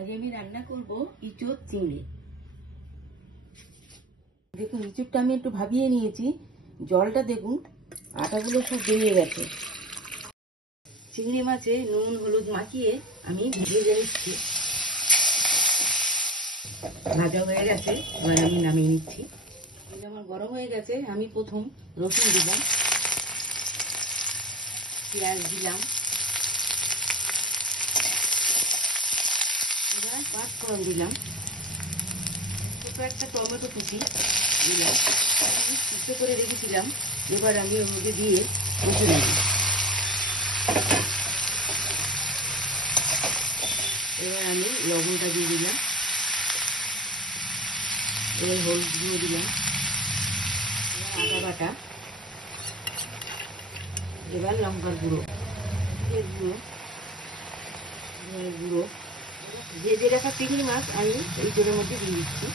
আজ আমি রান্না করব ইঁচড় চিংড়ি। দেখুন ইঁচড়টা আমি একটু ভাবিয়ে নিয়েছি, জলটা দেখুন আটাগুলো সব বেরিয়ে গেছে। চিংড়ি মাছে নুন হলুদ মাখিয়ে আমি ভেজে নিচ্ছি। ভাজা হয়ে গেছে, এবার আমি নামিয়ে নিচ্ছি। আমার গরম হয়ে গেছে, আমি প্রথম রসুন দিলাম, পেঁয়াজ দিলাম, এবার 5 ফোড়ন দিলাম, ছোট একটা টমেটো কুচি দিলাম, সিদ্ধ করে রেখেছিলাম। এবার আমি ওর মধ্যে দিয়ে কষে নেব। এবার আমি লবণটা দিয়ে দিলাম, এবার হলুদ গুঁড়ো দিলাম, আদা বাটা, এবার লঙ্কার গুঁড়ো, গুঁড়ো, ভেজে রাখা চিংড়ি মাছ আমি এই তেলের মধ্যে দিয়ে দিচ্ছি।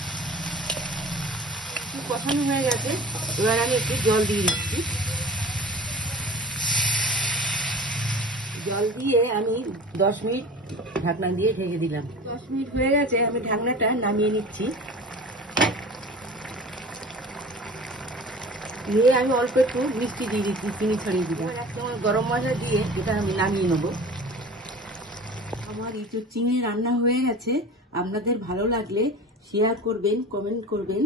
একটু কষানো হয়ে গেছে, এবার আমি একটু জল দিয়ে দিচ্ছি। জল দিয়ে আমি 10 মিনিট ঢাকনা দিয়ে ঢেকে দিলাম। 10 মিনিট হয়ে গেছে, আমি ঢাকনাটা নামিয়ে নিচ্ছি। দিয়ে আমি অল্প একটু মিষ্টি দিয়ে দিচ্ছি, চিনি ছড়িয়ে দিলাম। এক চামচ গরম মশলা দিয়ে এটা আমি নামিয়ে নেবো। আমার ইঁচড় চিংড়ি রান্না হয়ে গেছে। আপনাদের ভালো লাগলে শেয়ার করবেন, কমেন্ট করবেন।